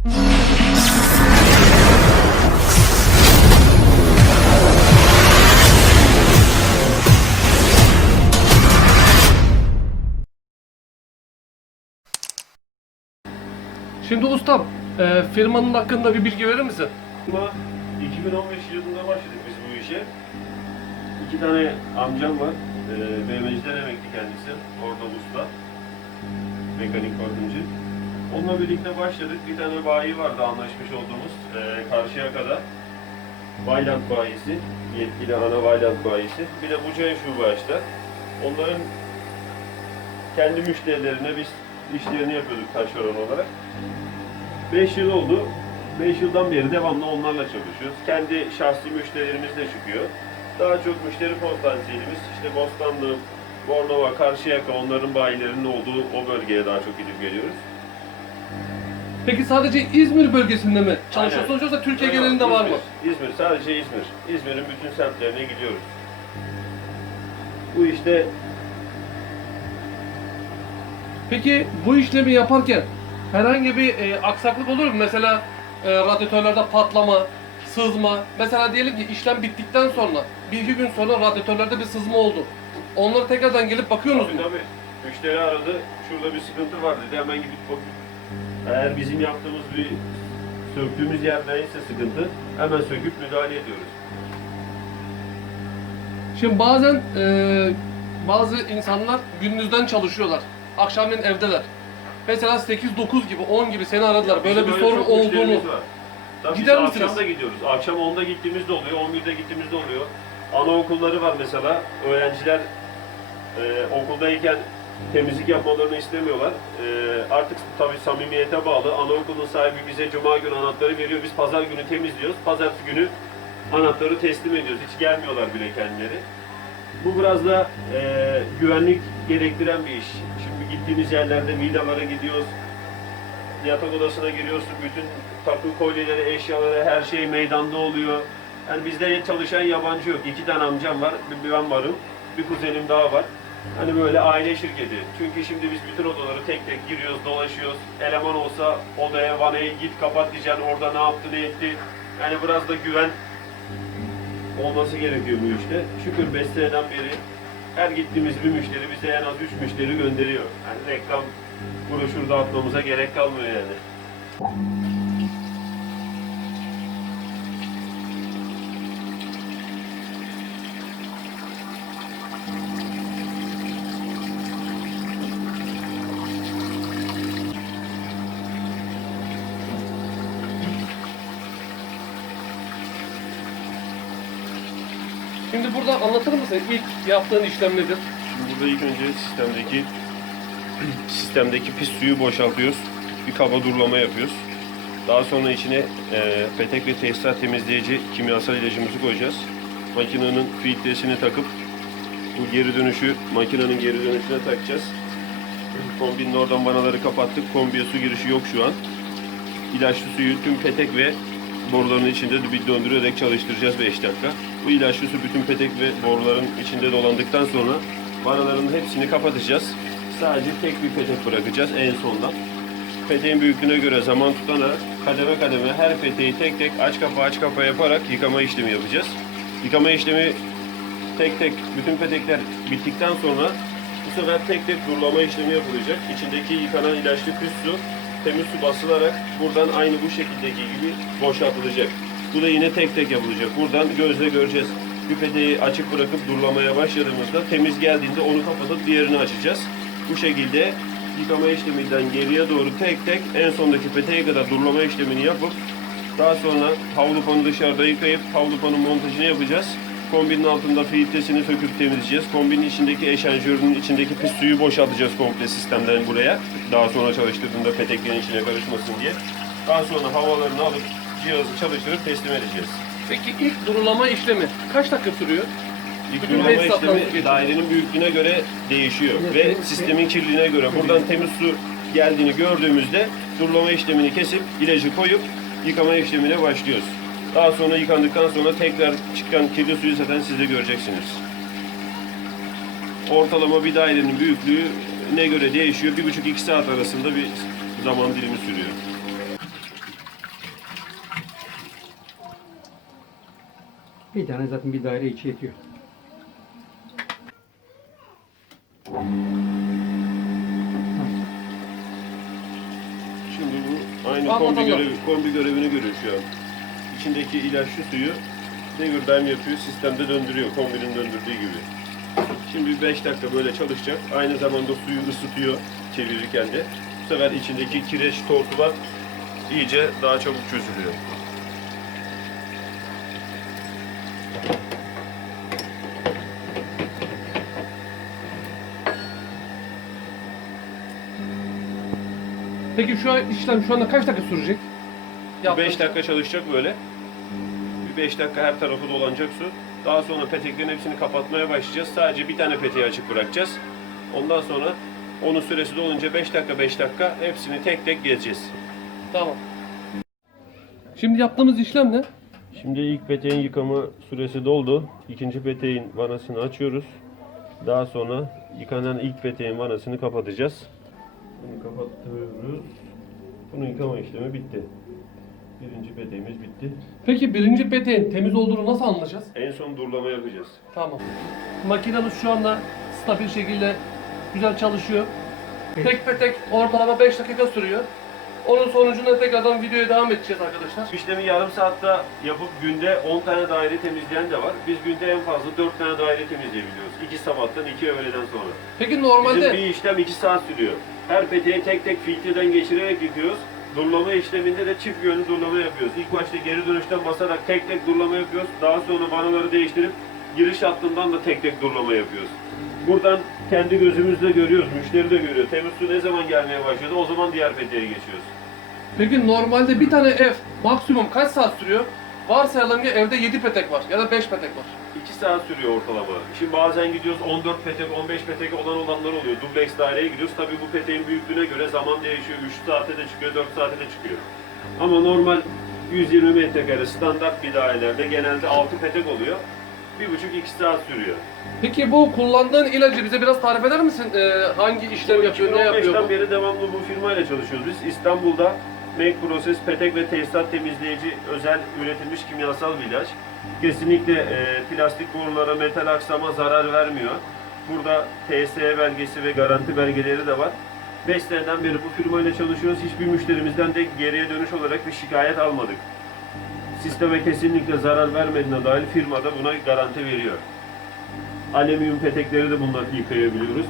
Şimdi ustam, firmanın hakkında bir bilgi verir misin? 2015 yılında başladık biz bu işe. 2 tane amcam var. BMC'den emekli kendisi. Orada usta. Mekanik bakımcı. Onunla birlikte başladık. Bir tane bayi vardı anlaşmış olduğumuz. Karşıyaka'da. Vayland bayisi. Yetkili ana Vayland bayisi. Bir de Buca'ya Şubaş'ta. Onların kendi müşterilerine biz işlerini yapıyorduk taşeron olarak. 5 yıl oldu. 5 yıldan beri devamlı onlarla çalışıyoruz. Kendi şahsi müşterilerimiz de çıkıyor. Daha çok müşteri potansiyelimiz işte Bostanlı, Bornova, Karşıyaka, onların bayilerinin olduğu o bölgeye daha çok gidip geliyoruz. Peki sadece İzmir bölgesinde mi çalışıyorsunuz yoksa Türkiye genelinde var mı? İzmir, sadece İzmir. İzmir'in bütün semtlerine gidiyoruz. Bu işte. Peki bu işlemi yaparken herhangi bir aksaklık olur mu? Mesela radyatörlerde patlama, sızma. Mesela diyelim ki işlem bittikten sonra, 1-2 gün sonra radyatörlerde bir sızma oldu. Onları tekrardan gelip bakıyorsunuz mu? Tabii. Müşteri aradı, şurada bir sıkıntı var dedi, hemen gidip bakıyoruz. Eğer bizim yaptığımız bir söktüğümüz yerdeyse sıkıntı, hemen söküp müdahale ediyoruz. Şimdi bazen bazı insanlar gündüzden çalışıyorlar. Akşamleyin evdeler. Mesela 8-9 gibi, 10 gibi seni aradılar. Böyle bir sorun olduğunu. Gider misiniz? Akşam da gidiyoruz. Akşam 10'da gittiğimizde oluyor, 11'de gittiğimizde oluyor. Anaokulları var mesela. Öğrenciler okuldayken temizlik yapmalarını istemiyorlar. Artık tabii samimiyete bağlı. Anaokulun sahibi bize cuma günü anahtarı veriyor. Biz pazar günü temizliyoruz. Pazartesi günü anahtarı teslim ediyoruz. Hiç gelmiyorlar bile kendileri. Bu biraz da güvenlik gerektiren bir iş. Şimdi gittiğimiz yerlerde villalara gidiyoruz. Yatak odasına giriyorsun, bütün takı kolyeleri, eşyaları, her şey meydanda oluyor. Yani bizde çalışan yabancı yok. 2 tane amcam var, bir ben varım, bir kuzenim daha var. Hani böyle aile şirketi. Çünkü şimdi biz bütün odaları tek tek giriyoruz, dolaşıyoruz. Eleman olsa odaya, vanaya git kapat diyeceksin, orada ne yaptı, ne etti. Yani biraz da güven olması gerekiyor bu işte. Şükür 5 seneden beri her gittiğimiz bir müşteri bize en az 3 müşteri gönderiyor. Yani reklam broşür dağıtmamıza gerek kalmıyor yani. Şimdi burada anlatır mısın ilk yaptığın işlem nedir? Şimdi burada ilk önce sistemdeki pis suyu boşaltıyoruz. Bir kaba durulama yapıyoruz. Daha sonra içine petek ve tesisat temizleyici kimyasal ilacımızı koyacağız. Makinenin filtresini takıp bu geri dönüşü makinenin geri dönüşüne takacağız. Kombinin oradan vanaları kapattık. Kombiye su girişi yok şu an. İlaçlı suyu tüm petek ve boruların içinde bir döndürerek çalıştıracağız 5 dakika. Bu ilaçlı su bütün petek ve boruların içinde dolandıktan sonra vanaların hepsini kapatacağız. Sadece tek bir petek bırakacağız en sondan. Peteğin büyüklüğüne göre zaman tutanarak kademe kademe her peteği tek tek aç kapa yaparak yıkama işlemi yapacağız. Yıkama işlemi tek tek bütün petekler bittikten sonra bu sefer tek tek durulama işlemi yapılacak. İçindeki yıkanan ilaçlı pis su temiz su basılarak buradan aynı bu şekildeki gibi boşaltılacak. Bu da yine tek tek yapılacak. Buradan gözle göreceğiz. Bir peteği açık bırakıp durulamaya başladığımızda temiz geldiğinde onu kapatıp diğerini açacağız. Bu şekilde yıkama işleminden geriye doğru tek tek en sondaki peteğe kadar durulama işlemini yapıp daha sonra havlu panı dışarıda yıkayıp havlu panın montajını yapacağız. Kombinin altında filtresini söküp temizleyeceğiz. Kombinin içindeki eşanjörünün içindeki pis suyu boşaltacağız komple sistemden buraya. Daha sonra çalıştırdığında peteklerin içine karışmasın diye. Daha sonra havalarını alıp cihazı çalıştırıp teslim edeceğiz. Peki ilk durulama işlemi kaç dakika sürüyor? İlk Bütün durulama tesisatlarınızı işlemi geçiyor. dairenin büyüklüğüne göre değişiyor ve sistemin kirliliğine göre. Buradan temiz su geldiğini gördüğümüzde durulama işlemini kesip ilacı koyup yıkama işlemine başlıyoruz. Daha sonra yıkandıktan sonra tekrar çıkan kirli suyu zaten siz de göreceksiniz. Ortalama bir dairenin büyüklüğüne göre değişiyor. 1,5-2 saat arasında bir zaman dilimi sürüyor. Bir tane zaten bir daire içi yetiyor. Şimdi bu aynı Anlatalım. kombi görevini görüyor şu an. İçindeki ilaçlı suyu devir daim yapıyor, sistemde döndürüyor kombinin döndürdüğü gibi. Şimdi 5 dakika böyle çalışacak. Aynı zamanda suyu ısıtıyor çevirirken de. Bu sefer içindeki kireç, tortular iyice daha çabuk çözülüyor. Peki şu an işlem şu anda kaç dakika sürecek? 5 dakika çalışacak böyle. Bir 5 dakika her tarafı dolanacak su. Daha sonra peteklerin hepsini kapatmaya başlayacağız. Sadece bir tane peteği açık bırakacağız. Ondan sonra onun süresi dolunca 5 dakika hepsini tek tek gezeceğiz. Tamam. Şimdi yaptığımız işlem ne? Şimdi ilk peteğin yıkama süresi doldu. İkinci peteğin vanasını açıyoruz. Daha sonra yıkanan ilk peteğin vanasını kapatacağız. Bunu kapatıyoruz. Bunun yıkama işlemi bitti. Birinci peteğimiz bitti. Peki birinci peteğin temiz olduğunu nasıl anlayacağız? En son durulama yapacağız. Tamam. Makinamız şu anda stabil şekilde güzel çalışıyor. Tek petek ortalama 5 dakika sürüyor. Onun sonucunda tekrardan videoya devam edeceğiz arkadaşlar. Bu işlemi yarım saatte yapıp günde 10 tane daire temizleyen de var. Biz günde en fazla 4 tane daire temizleyebiliyoruz. 2 sabahtan 2 öğleden sonra. Peki Bizim normalde bir işlem 2 saat sürüyor. Her peteği tek tek filtreden geçirerek yıkıyoruz. Durulama işleminde de çift yönlü durulama yapıyoruz. İlk başta geri dönüşten basarak tek tek durulama yapıyoruz. Daha sonra vanaları değiştirip giriş hattından da tek tek durulama yapıyoruz. Buradan kendi gözümüzle görüyoruz, müşteri de görüyor. Temiz su ne zaman gelmeye başladı, o zaman diğer peteğe geçiyoruz. Peki normalde bir tane ev maksimum kaç saat sürüyor? Varsayalım ki evde 7 petek var ya da 5 petek var. 2 saat sürüyor ortalama. Şimdi bazen gidiyoruz 14 petek, 15 petek olanlar oluyor. Dubleks daireye gidiyoruz. Tabii bu peteğin büyüklüğüne göre zaman değişiyor. 3 saate de çıkıyor, 4 saate de çıkıyor. Ama normal 120 metrekare standart bir dairelerde genelde 6 petek oluyor. 1,5-2 saat sürüyor. Peki bu kullandığın ilacı bize biraz tarif eder misin? Hangi işlem yapıyor, ne yapıyor 2015'ten bu? beri devamlı bu firmayla çalışıyoruz biz. İstanbul'da Make Process petek ve tesisat temizleyici özel üretilmiş kimyasal bir ilaç. Kesinlikle plastik borulara, metal aksama zarar vermiyor. Burada TSE belgesi ve garanti belgeleri de var. 5 seneden beri bu firmayla çalışıyoruz. Hiçbir müşterimizden de geriye dönüş olarak bir şikayet almadık. Sisteme kesinlikle zarar vermediğine dair firma da buna garanti veriyor. Alüminyum petekleri de bunlar yıkayabiliyoruz.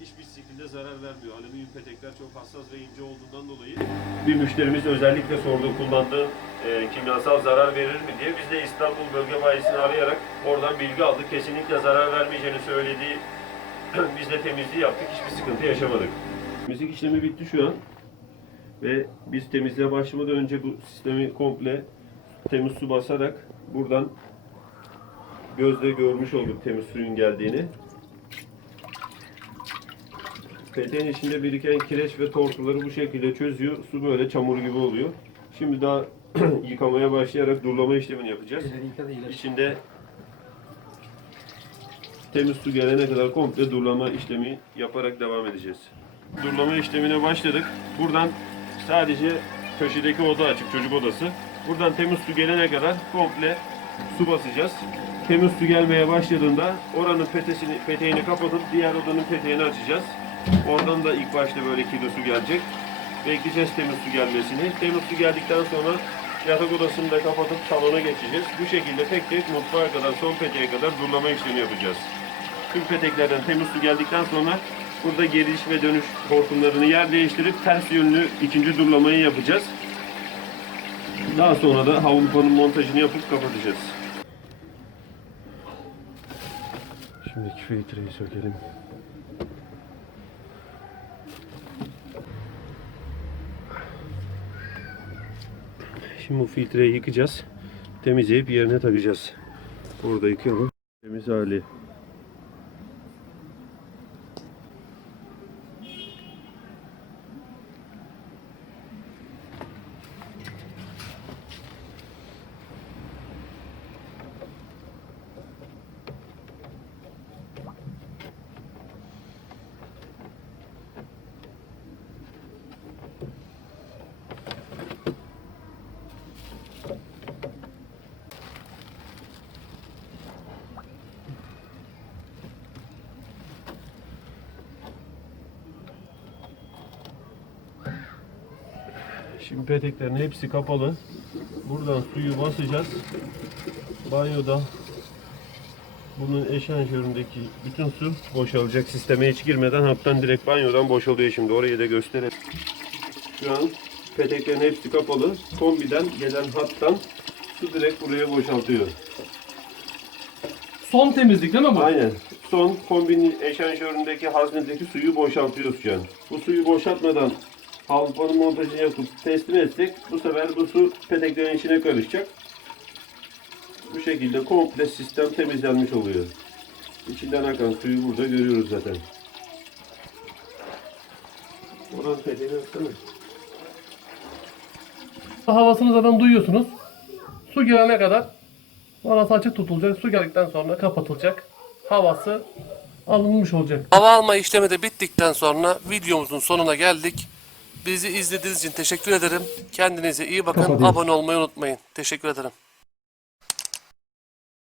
Hiçbir şekilde zarar vermiyor. Alüminyum petekler çok hassas ve ince olduğundan dolayı bir müşterimiz özellikle sordu kullandığı kimyasal zarar verir mi diye. Biz de İstanbul bölge bayisini arayarak oradan bilgi aldık. Kesinlikle zarar vermeyeceğini söylediği biz de temizliği yaptık. Hiçbir sıkıntı yaşamadık. Temizlik işlemi bitti şu an. Ve biz temizliğe başlamadan önce bu sistemi komple temiz su basarak buradan gözle görmüş olduk temiz suyun geldiğini. Peteğin içinde biriken kireç ve tortuları bu şekilde çözüyor. Su böyle çamur gibi oluyor. Şimdi daha yıkamaya başlayarak durulama işlemini yapacağız. İçinde temiz su gelene kadar komple durulama işlemi yaparak devam edeceğiz. Durulama işlemine başladık. Buradan sadece köşedeki oda açık, çocuk odası. Buradan temiz su gelene kadar komple su basacağız. Temiz su gelmeye başladığında oranın peteğini kapatıp diğer odanın peteğini açacağız. Oradan da ilk başta böyle kirli su gelecek. Bekleyeceğiz temiz su gelmesini. Temiz su geldikten sonra yatak odasını da kapatıp salona geçeceğiz. Bu şekilde tek tek mutfağa kadar, son peteğe kadar durulama işlemi yapacağız. Tüm peteklerden temiz su geldikten sonra burada geliş ve dönüş hortumlarını yer değiştirip ters yönlü ikinci durulamayı yapacağız. Daha sonra da havlupanın montajını yapıp kapatacağız. Şimdiki filtreyi sökelim. Şimdi bu filtreyi yıkacağız. Temizleyip yerine takacağız. Burada yıkayalım. Temiz hali. Şimdi peteklerin hepsi kapalı. Buradan suyu basacağız. Banyoda bunun eşanjöründeki bütün su boşalacak. Sisteme hiç girmeden hattan direkt banyodan boşalıyor şimdi. Orayı da göstereyim. Şu an peteklerin hepsi kapalı. Kombiden gelen hattan su direkt buraya boşaltıyor. Son temizlik değil mi bu? Aynen. Son kombinin eşanjöründeki haznedeki suyu boşaltıyoruz şu an. Bu suyu boşaltmadan halpanın montajını yapıp teslim etsek bu sefer bu su peteklerin içine karışacak. Bu şekilde komple sistem temizlenmiş oluyor. İçinden akan suyu burada görüyoruz zaten. Oradan peteğini atsana. Havasını zaten duyuyorsunuz. Su girene kadar orası açık tutulacak. Su geldikten sonra kapatılacak. Havası alınmış olacak. Hava alma işlemi de bittikten sonra videomuzun sonuna geldik. Bizi izlediğiniz için teşekkür ederim. Kendinize iyi bakın. Kapatıyoruz. Abone olmayı unutmayın. Teşekkür ederim.